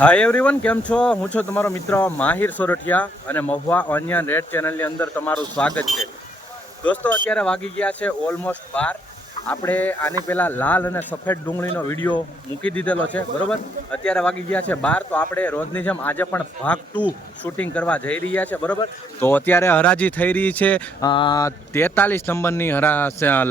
Hi everyone, કેમ છો? હું છું તમારો મિત્ર માહિર સોરઠિયા અને મહુવા ઓનિયન રેડ ચેનલની અંદર તમારું સ્વાગત છે. દોસ્તો, અત્યારે વાગી ગયા છે ઓલમોસ્ટ 12. આપણે આની પહેલાં લાલ અને સફેદ ડુંગળીનો વિડીયો મૂકી દીધેલો છે, બરાબર. અત્યારે વાગી ગયા છે 12, તો આપણે રોજની જેમ આજે પણ ભાગ 2 શૂટિંગ કરવા જઈ રહ્યા છે, બરાબર. તો અત્યારે હરાજી થઈ રહી છે 43 નંબરની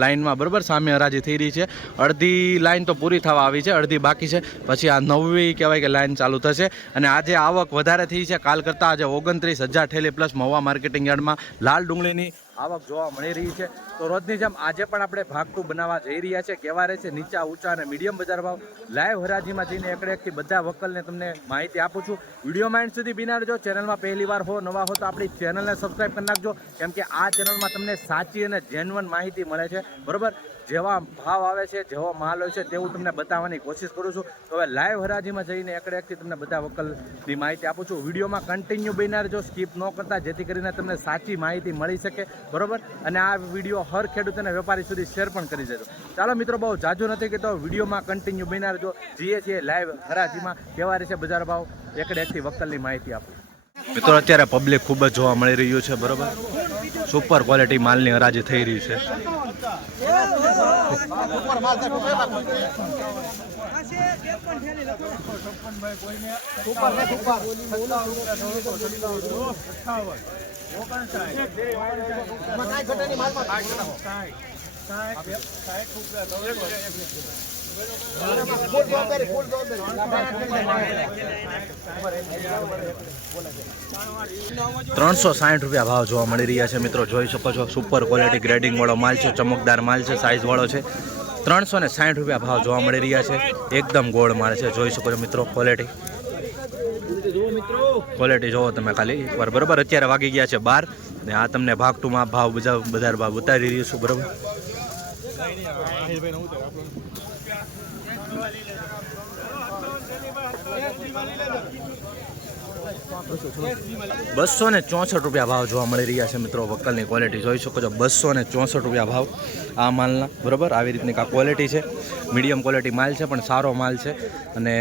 લાઇનમાં, બરાબર. સામે હરાજી થઈ રહી છે. અડધી લાઇન તો પૂરી થવા આવી છે, અડધી બાકી છે. પછી આ 9મી કહેવાય કે લાઇન ચાલુ થશે. અને આજે આવક વધારે થઈ છે કાલ કરતાં. આજે 29,000 ઠેલી પ્લસ મહુવા માર્કેટિંગ યાર્ડમાં લાલ ડુંગળીની આવક જોવા મળી રહી છે. તો રોજની જેમ આજે પણ આપણે ભાગ 2 બનાવવા જઈ રહ્યા છે. કેવા રહે છે નીચા ઊંચા અને મીડિયમ બજાર ભાવ, લાઈવ હરાજીમાં જઈને એકડેકથી બધા વકલને તમને માહિતી આપું છું. વિડીયોમાં એન્ડ સુધી બિના રહેજો. ચેનલમાં પહેલી વાર હો, નવા હો તો આપણી ચેનલને સબસ્ક્રાઈબ કરી નાખજો, કેમ કે આ ચેનલમાં તમને સાચી અને જેન્યુઅન માહિતી મળે છે, બરાબર. જેવા ભાવ આવે છે, જેવો માલ હોય છે તેવું તમને બતાવવાની કોશિશ કરું છું. તો હવે લાઈવ હરાજીમાં જઈને એકડેકથી તમને બધા વકલની માહિતી આપું છું. વિડીયોમાં કન્ટિન્યુ બન્યા રહેજો, સ્કીપ ન કરતા, જેથી કરીને તમને સાચી માહિતી મળી શકે, બરાબર. અને આ વિડીયો હર ખેડૂત અને વેપારી સુધી શેર પણ કરી દેજો. ચાલો મિત્રો, બહુ જાજુ નથી કહેતો, વિડીયોમાં કન્ટિન્યુ બન્યા રહેજો. જઈએ છીએ લાઈવ હરાજીમાં, કેવા રહેશે બજાર ભાવ, એકડેકથી વકલની માહિતી આપું. મિત્રો, અત્યારે પબ્લિક ખૂબ જ જોવા મળી રહ્યું છે, બરાબર. સુપર ક્વોલિટી માલની હરાજી થઈ રહી છે. 360 રૂપિયા ભાવ જોવા મળી રહ્યા છે. મિત્રો, જોઈ શકો છો, સુપર ક્વોલિટી ગ્રેડિંગ વાળો માલ છે, ચમકદાર માલ છે, સાઇઝ વાળો છે. 360 રૂપિયા ભાવ જોવા મળી રહ્યા છે. એકદમ ગોળ માલ છે, જોઈ શકો છો મિત્રો. ક્વોલિટી જોવો તમે ખાલી એકવાર, બરાબર. અત્યારે વાગી ગયા છે 12 ને આ તમને ભાગ 2માં ભાવ બજાર ભાવ બતાવી રહ્યું છું, બરાબર. ₹264 ભાવ જોવા મળી રહ્યા છે મિત્રો. વકલની ક્વોલિટી જોઈ શકો છો. ₹264 ભાવ આ માલના, બરાબર. આવી રીતની આ ક્વોલિટી છે. મીડિયમ ક્વોલિટી માલ છે, પણ સારો માલ છે અને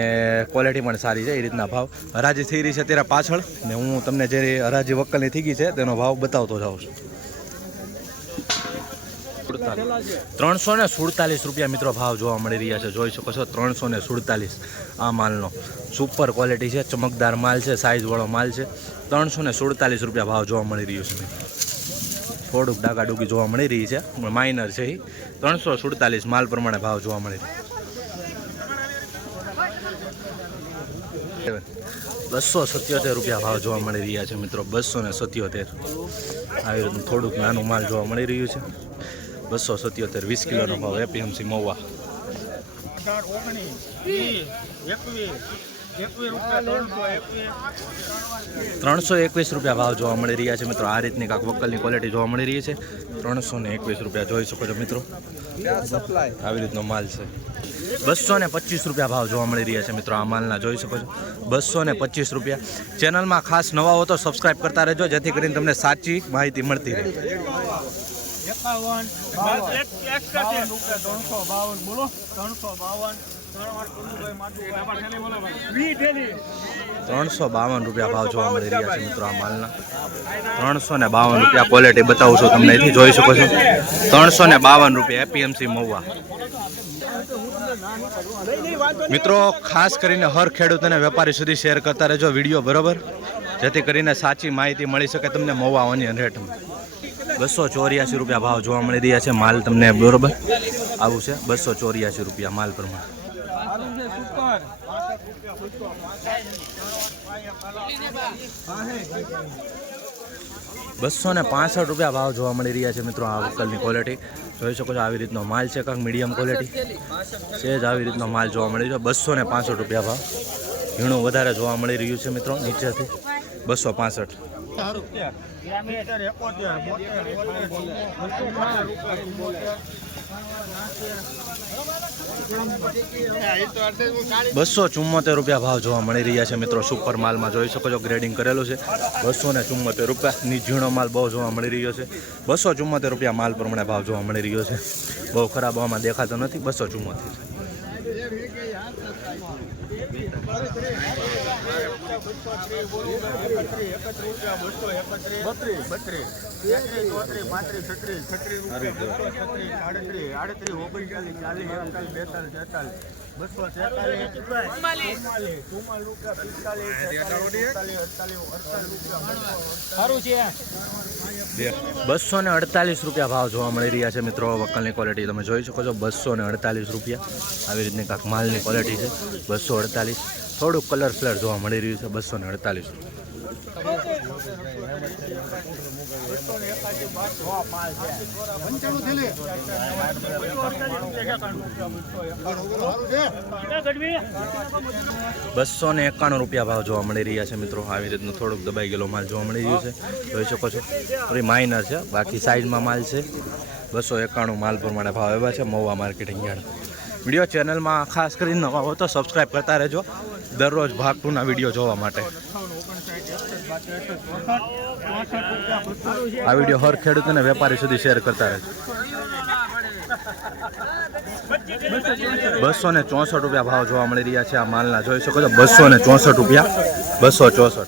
ક્વોલિટી પણ સારી છે. એ રીતના ભાવ હરાજી થઈ રહી છે અત્યારે પાછળ, ને હું તમને જે હરાજી વકલની થઈ ગઈ છે તેનો ભાવ બતાવતો જાઉં છું. 347 રૂપિયા મિત્રો ભાવ જોવા મળી રહ્યા છે, જોઈ શકો છો. 347 આ માલનો સુપર ક્વોલિટી છે, ચમકદાર માલ છે, સાઇઝ વાળો માલ છે. 347 રૂપિયા ભાવ જોવા મળી રહ્યું છે. થોડુંક ડાગાડુગી જોવા મળી રહી છે, માઇનર છે. 347 માલ પ્રમાણે ભાવ જોવા મળી રહ્યો. 277 રૂપિયા ભાવ જોવા મળી રહ્યા છે મિત્રો. 277 આવી રીતનું થોડુંક નાનું માલ જોવા મળી રહ્યું છે. 277 20 કિલોનો ભાવ એપીએમસી મહુવા. 321 રૂપિયા ભાવ જોવા મળી રહ્યા છે મિત્રો. આ રીતની કાંક વકલની ક્વોલિટી જોવા મળી રહી છે. 321 રૂપિયા જોઈ શકો છો મિત્રો. આવી રીતનો માલ છે. 225 રૂપિયા ભાવ જોવા મળી રહ્યા છે મિત્રો. આ માલના જોઈ શકો છો. 225 રૂપિયા. ચેનલમાં ખાસ નવા હો તો સબસ્ક્રાઈબ કરતા રહેજો, જેથી કરીને તમને સાચી માહિતી મળતી રહે. 352 રૂપિયા ભાવ જોવા મળી રહ્યા છે મિત્રો. આ માલના 352 રૂપિયા. ક્વોલિટી બતાવું છું તમને, અહીંથી જોઈ શકો છો. 352 રૂપિયા એપીએમસી મહુવા. મિત્રો, ખાસ કરીને હર ખેડૂત અને વેપારી સુધી શેર કરતા રહેજો વિડીયો, બરાબર, જેથી કરીને સાચી માહિતી મળી શકે તમને મહુવા ઓનિયન રેટમાં. 284 રૂપિયા ભાવ જોવા મળી રહ્યા છે. માલ તમને બરોબર આવું છે. 284 રૂપિયા માલ પ્રમાણે. 265 રૂપિયા ભાવ જોવા મળી રહ્યા છે મિત્રો. આ વકલની ક્વોલિટી જોઈ શકો છો. આવી રીતનો માલ છે, કાંક મીડિયમ ક્વોલિટી છે જ. આવી રીતનો માલ જોવા મળી રહ્યો. 265 રૂપિયા ભાવ. ઝીણું વધારે જોવા મળી રહ્યું છે મિત્રો નીચેથી. 265. ₹274 ભાવ જોવા મળી રહ્યા છે મિત્રો. સુપર માલમાં જોઈ શકો છો, ગ્રેડિંગ કરેલું છે. ₹274 ની ઝીણો માલ બહુ જોવા મળી રહ્યો છે. ₹274 માલ પ્રમાણે ભાવ જોવા મળી રહ્યો છે. બહુ ખરાબ આમાં દેખાતો નથી. 274. ₹248 ભાવ જોવા મળી રહ્યા છે મિત્રો. વકલની ક્વોલિટી તમે જોઈ શકો છો. ₹248 આવી રીતની કાંક માલની ક્વોલિટી છે. 248 થોડુંક કલર ફ્લેર જોવા મળી રહ્યું છે. 248 ₹291 ભાવ જોવા મળી રહ્યા છે મિત્રો. આવી રીતનું થોડુંક દબાઈ ગયેલો માલ જોવા મળી રહ્યું છે. જોઈ શકો છો. થોડી માઇનર છે, બાકી સાઈઝમાં માલ છે. 291 માલ પ્રમાણે ભાવ એવા છે મહુવા માર્કેટ અહીંયા. વિડીયો ચેનલમાં ખાસ કરીને નવા હો તો સબસ્ક્રાઈબ કરતા રહેજો દરરોજ ભાગ 2ના વિડીયો જોવા માટે. આ વિડીયો હર ખેડૂત અને વેપારી સુધી શેર કરતા રહેજો. ₹264 ભાવ જોવા મળી રહ્યા છે આ માલના. જોઈ શકો છો. ₹264 264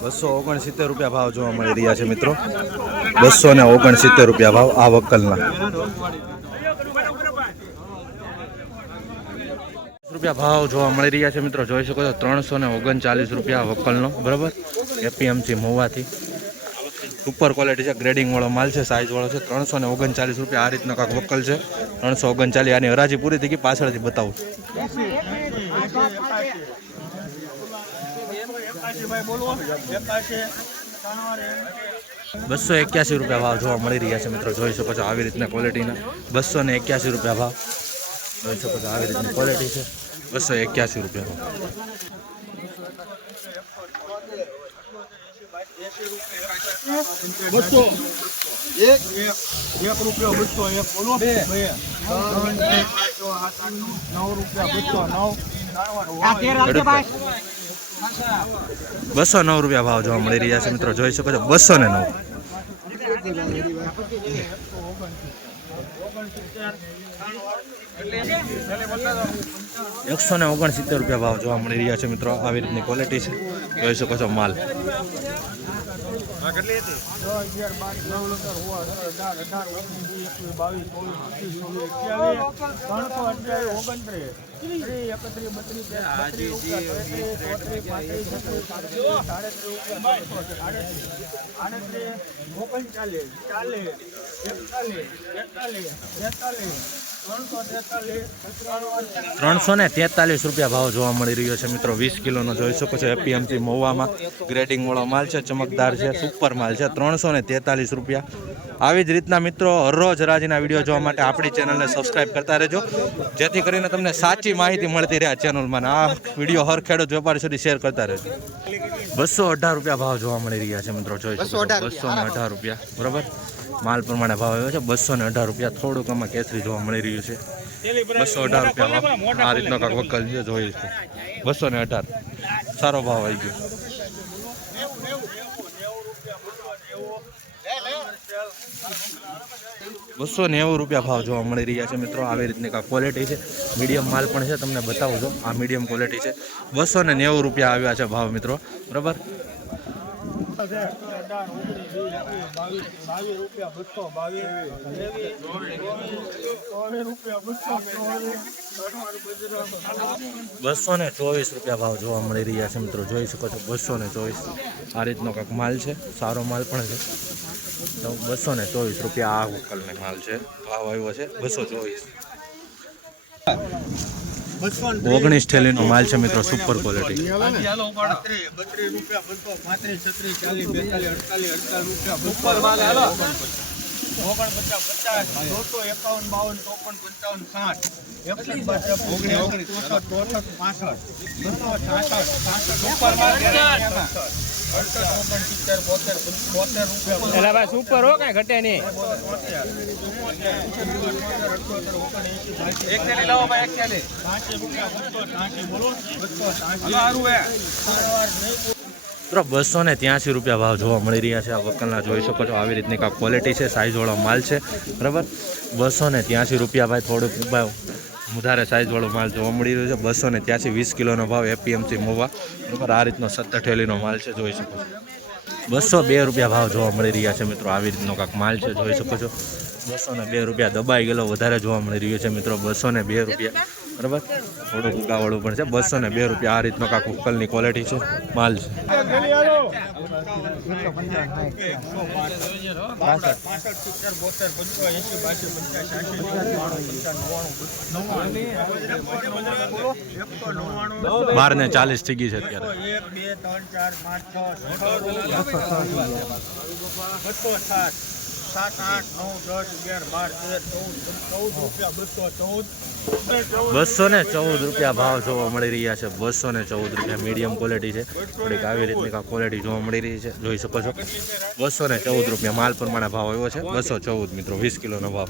₹269 ભાવ જોવા મળી રહ્યા છે મિત્રો. ₹269 ભાવ આ વકલના. ભાવ જોવા મળી રહ્યા છે મિત્રો. જોઈ શકો છો. ₹339 વકલનો, બરાબર. એપીએમસી મહુવાથી સુપર ક્વોલિટી છે. ગ્રેડિંગ વાળો માલ છે, સાઇઝ વાળો છે. ₹339 આ રીતનો કાંક વકલ છે. 339. આની હરાજી પૂરી થઈ ગઈ, પાછળથી બતાવું. ₹281 ભાવ જોવા મળી રહ્યા છે મિત્રો. જોઈ શકો છો. આવી રીતના ક્વોલિટીના ₹281 ભાવ જોઈ શકો છો. આવી રીતની ક્વોલિટી છે. ₹281 ભાવ. ₹209 ભાવ જોવા મળી રહ્યા છે મિત્રો. જોઈ શકો છો. 209. ₹169 ભાવ જોવા મળી રહ્યા છે મિત્રો. આવી રીતની ક્વોલિટી છે. જોઈ શકો છો માલ. ₹343 ભાવ જોવા મળી રહ્યો છે મિત્રો. 20 કિલોનો જોઈ શકો છો. એપીએમસી મહુવામાં ગ્રેડિંગ વાળો માલ છે. ચમકદાર છે, સુપર માલ છે. ₹343. આવી જ રીતના મિત્રો હરરોજ હરાજીના વિડીયો જોવા માટે આપણી ચેનલને સબસ્ક્રાઈબ કરતા રહેજો, જેથી કરીને તમને સાચી માહિતી મળતી રહે આ ચેનલમાં. આ વિડીયો હર ખેડૂત વેપારી સુધી શેર કરતા રહેજો. ₹218 ભાવ જોવા મળી રહ્યા છે મિત્રો. જોઈ શકો છો. ₹218, બરાબર. માલ પ્રમાણે ભાવ આવ્યો છે. ₹218. થોડુંક આમાં કેસરી જોવા મળી રહ્યું છે. ₹218 ભાવ. આ રીતનો કાંક વકલ છે. જોઈ શકો. 218 સારો ભાવ આવી ગયો. ₹290 ભાવ જોવા મળી રહ્યા છે મિત્રો. આવી રીતની કાંક ક્વોલિટી છે. મીડિયમ માલ પણ છે, તમને બતાવું છું. આ મીડિયમ ક્વોલિટી છે. ₹290 આવ્યા છે ભાવ મિત્રો, બરાબર. ₹224 ભાવ જોવા મળી રહ્યા છે મિત્રો. જોઈ શકો છો. 224 આ રીતનો કાંક માલ છે. સારો માલ પણ છે. ₹224 આ વકલનો માલ છે. ભાવ આવ્યો છે 224. 19 થેલીનો માલ છે મિત્રો. Super quality. એલા ભાઈ સુપર હો કાંઈ ઘટે નહીં. એક થેલી લાવો ભાઈ, એક થેલી. મિત્રો 283 રૂપિયા ભાવ જોવા મળી રહ્યા છે. આ વકલના જોઈ શકો છો, આવી રીતની કાંઈક ક્વોલિટી છે, સાઇઝવાળો માલ છે. બરાબર, 283 રૂપિયા ભાઈ. થોડુંક વધારે સાઇઝવાળો માલ જોવા મળી રહ્યો છે. 283 20 કિલોનો ભાવ એપીએમસી મહુવા. બરાબર, આ રીતનો 17 થેલીનો માલ છે, જોઈ શકો છો. 202 રૂપિયા ભાવ જોવા મળી રહ્યા છે મિત્રો. આવી રીતનો કાંઈક માલ છે, જોઈ શકો છો. 202 રૂપિયા દબાઈ ગયેલો વધારે જોવા મળી રહ્યો છે મિત્રો. 202 રૂપિયા. બરાબર, થોડુંક ઉગાવાળું પણ છે. 202 રૂપિયા. આ રીતનો કાંઈક ઉકલની ક્વોલિટી છે, માલ છે. બાર ને 40 થઈ ગઈ છે અત્યારે. 214 રૂપિયા ભાવ જોવા મળી રહ્યા છે. 214 રૂપિયા મીડિયમ ક્વોલિટી છે. થોડીક આવી રીતની ક્વોલિટી જોવા મળી રહી છે, જોઈ શકો છો. 214 રૂપિયા માલ પ્રમાણે ભાવ આવ્યો છે. 214 મિત્રો, 20 કિલોનો ભાવ.